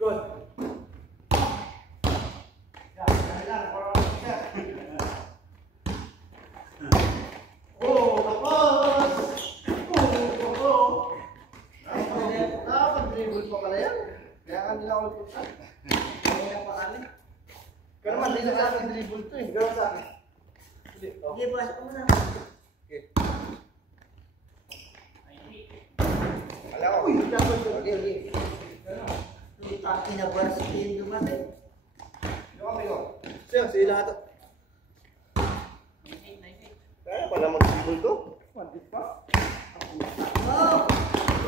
Good. Oh, tapos! Nakapag-dribble pa pala yan. Kaya kami na ulit punta. Kaya pa kami. Pero naman, hindi na sa akin dribble to eh. Gano'n sa akin. Sige, pasok ko muna. Okay. Alam ko, uy! Dapat yun. Okay, okay. Taki na varsity yung dumating. Yung kami ko. Siya, sila ito. Kaya pala mag-dribble to. Mandit pa. Oh!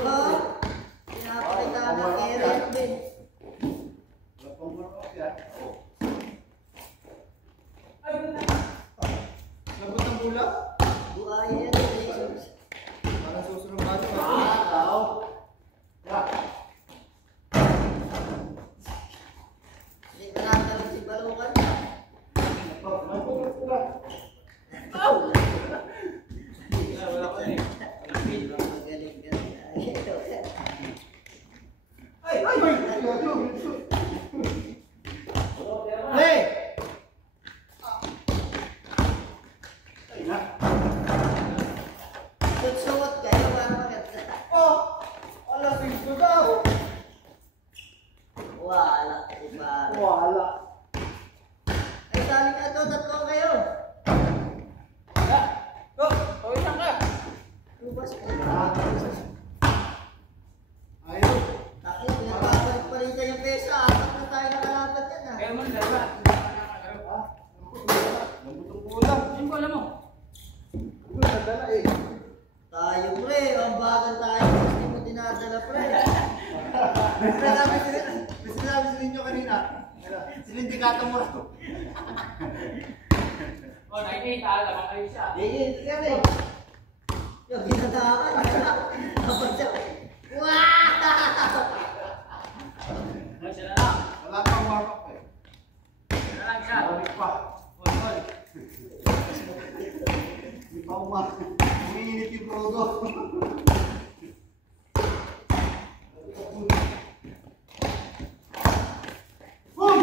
Oh! Pinapakita na carrier din. Lagot ang bola? Buhaya yan, Jesus. Parang susunod ba ito? Ah! Yeah. Hindi ka nakakalap si Balukan. Ow! Wala ko eh. Magaling ka rin. Ay! Ay! Hey! Suot kayo para maganda. Oh! Wala, sinto daw! Wala. Iba. Wala. Ay, sali ka ito. Tatlo kayo. Go! Pawisan ka! Lubas ka. Ayun! Takit, pinapabalik pa rin yung pesa. Apat na tayo nakalapat yan ah. Kaya mo na dalawa. Nabutong kulang. Hindi ko alam mo. Nadala eh. Tayo pre, ang bagal tayo. Hindi mo dinadala pre. Sinabi sa ninyo kanina. Sinindikato mo ako. O, nakikita. Lamang kayo siya. Hindi ka rin. Yung ginatakan. Kapag siya. Wow! Ano siya na lang? Wala pang warm up eh. Siya na lang siya. Balik pa. Hold. Hindi pa umak. Umiinit yung prodo. Boom!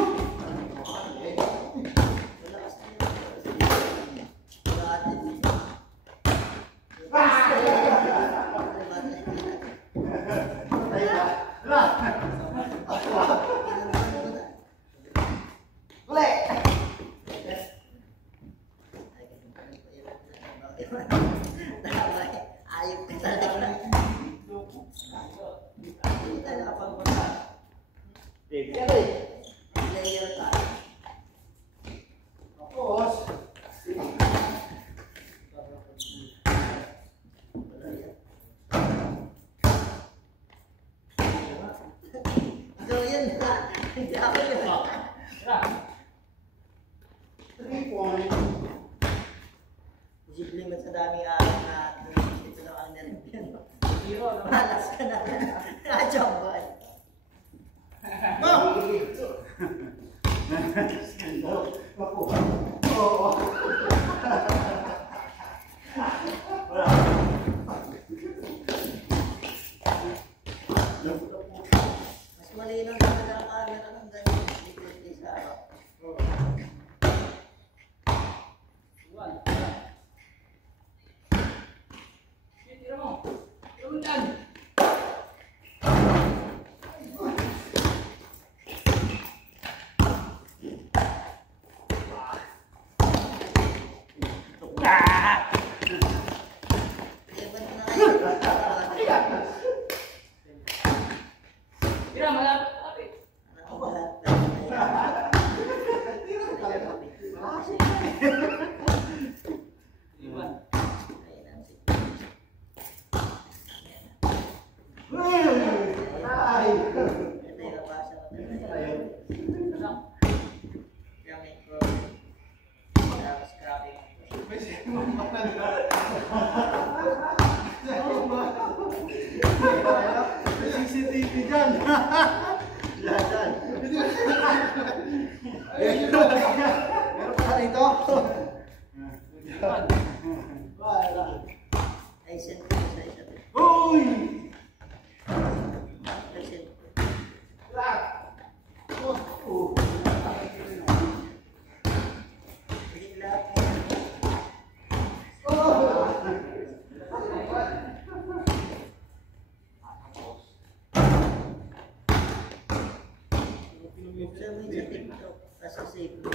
Malakas na yun. Grabe. Uli! Ayop ka talaga. Hindi tayo nakapagpunta. Player tayo. Tapos, Ikaw yun ha. Hindi ako yun. Tara. 3 point. Posible man sa daming araw na ito na ang nariyan. Zero. Malas ka na. Nakajambay. Go! Oo. Mas malinaw talaga ang camera ng ganyan. Hindi sa araw. One. Tira mo. Tira mo dyan. Iban na kayo. Tira, malapit. Ang balat. Iwan. Ay! Ito yung nabasa ko. Ayun. Ano? Gamit ko. Tapos scrapping. May sinumpatan na. May CCTV dyan. Yan. Meron pa rito. Iwan. Wala. Ay, send ko sa isa. Uy! Ay, send ko. Lahat. Buksan mo yung sa TikTok. Kasi safe mo.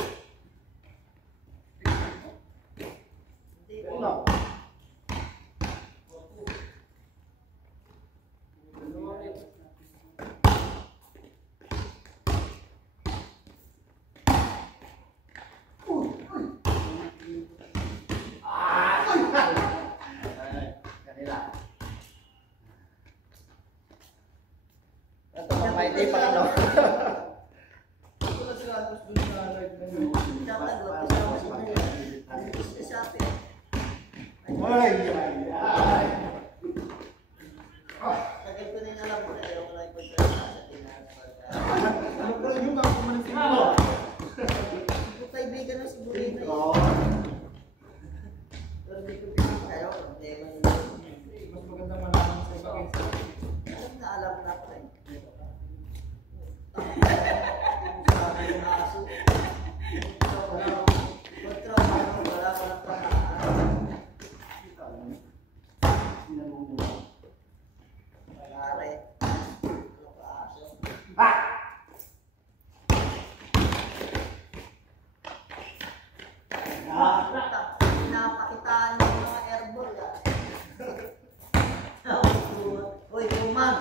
Hindi po. Ano? Kanila. Ito, may day pa ano. Tatagot ko sa kasi na yun. Ano gusto sa akin? Tagal ko na yung alam ko na ayaw ko lang ipagkala sa tinatawag. Ano pa rin yung ako manisip mo? Kung kaibigan na siguro yun na yun. Oo. Pero hindi ko pinakalaw. Problema yun. Mas maganda malaman sa ibang Alam na ko eh. Sabi yung aso. Pag-trabaho, wala ka ng trabaho. Malari. Ano ka aso? Pinapakitaan ng mga airball ah. Uy, kumang!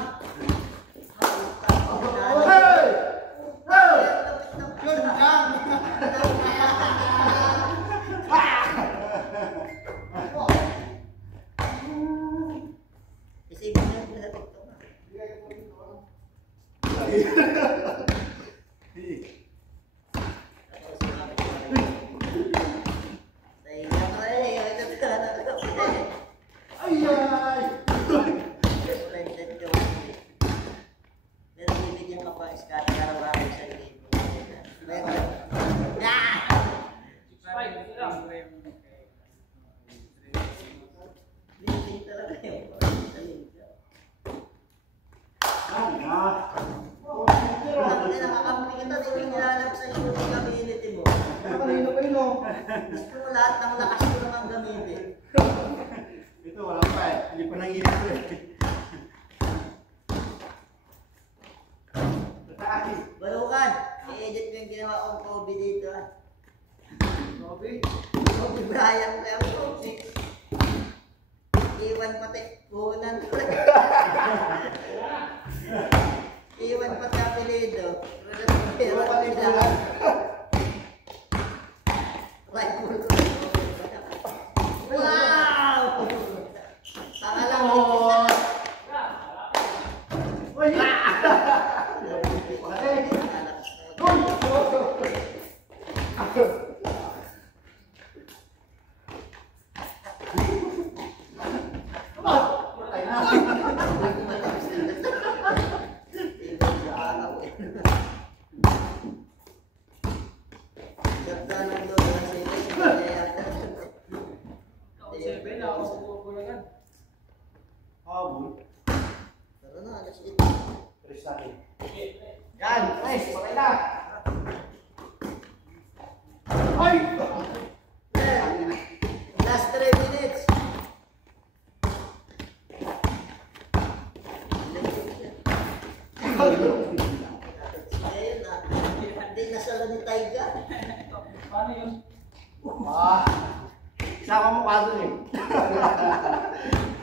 Hey! Hey! Yun lang! Isipin niyo yung sa TikTok na. Tapos sinabi ko na rin. Nahiya ko eh. Ito na. Ay! Ay! Splendid joke. Pero bibigyan ka pa Scott Carabao sa game. Five, ito lang. Bibigyan talaga yung nakakampi kita, di mo nilalap sa shooting ability mo. Kanino pa yun, oh? Gusto mo lahat ng lakas mo naman gamitin. Ito, wala pa eh. Hindi pa nanginip ko eh. Tataaki. Balukan, i-edit mo yung ginawa kong Kobe dito ah. Kobe? Kobe Bryant lang Kobe. Iwan pati, puhunan ko lang. Iwan pati apelido. Pero Wala pa rin sila. bulan. Rifle ko. Wow! Pangalang Oh! Uy! Patay na. Seven, ako pupulagan. Habol. Tara na, alas 8. Press natin. Yan! Nice! Patay na! Ay! Last 3 minutes. Ayun na. Hindi nasala ni Taiga. Paano yun? Ah! Sama mo ka dun eh.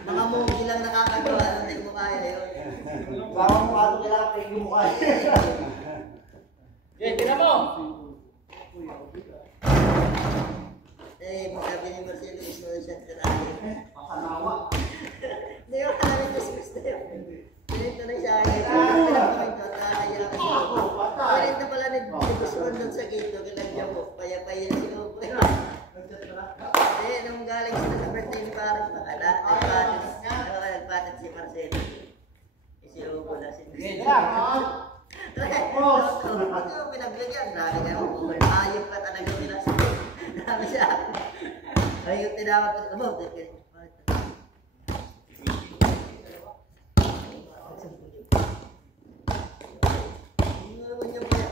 Mga movie lang nakakagawa. Hindi mo kaya yun. Sama mo ka dun, kailangan tingin mo ka. Okay, tira mo! Eh, sabi ni Marcelo, is mo siya tirahin. Pakanawa. Hindi ko kaya kasi gusto yun. Pinito na siya. Pinagpapito. Nakakaya ka siya. Pinito pala nagpapasuan doon sa gate. Kilagyan mo. Paya-paya na siya. Eh, nung galing sila sa birthday ni parang pakala. Nagpatat si Marcelo. Si Hugo na si pinagbigyan. Grabe ka ako. Ayop ka talaga nila. Dami siya. Ayop tinawag ko.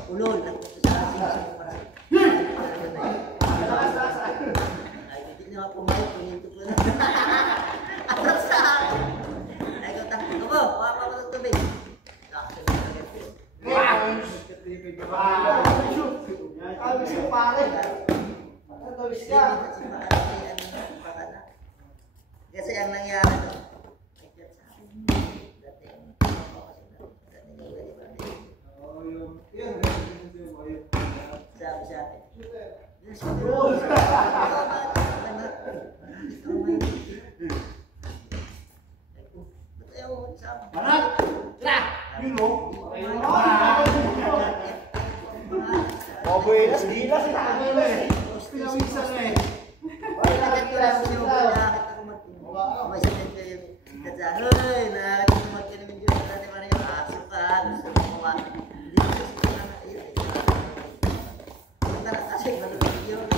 Ulol. Ay, hindi na ako pumayag. Puninto ko na. Atras sa akin. Ay, ko takbo. Ako, wala pa ako ng tubig. Wow! Ayos yung pare. Ayos ka. Kasi ang nangyari doon, sabi sa akin, Buenas gilas na ano eh. Pinawisan na eh. may sabihin kayo, hoy, nakakit mo magkinamin dyan, natin man yung aso ka, gusto mo kuha. Hindi ko gusto na yun. Punta na kasi, malulog yun.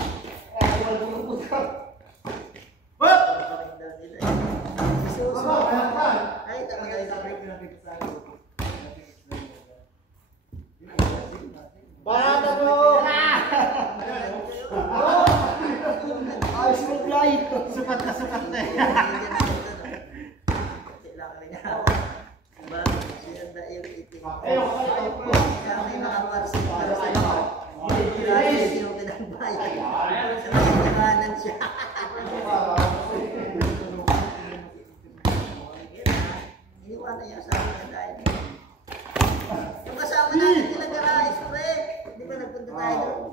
Ay, tama na yung Barata mo! Ayos mo fly! Sukat na sukat na eh. Iniwanan niya sa akin na dahil. Yung kasama natin sila Garais, pre. Di ba nagpunta tayo doon?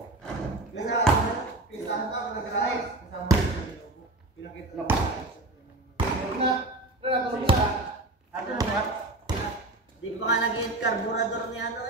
Pisahan ka, nag-rise. Kasama mo. Pinakita lang. Ano na? Di pa nga nag-end carburetor ni ano.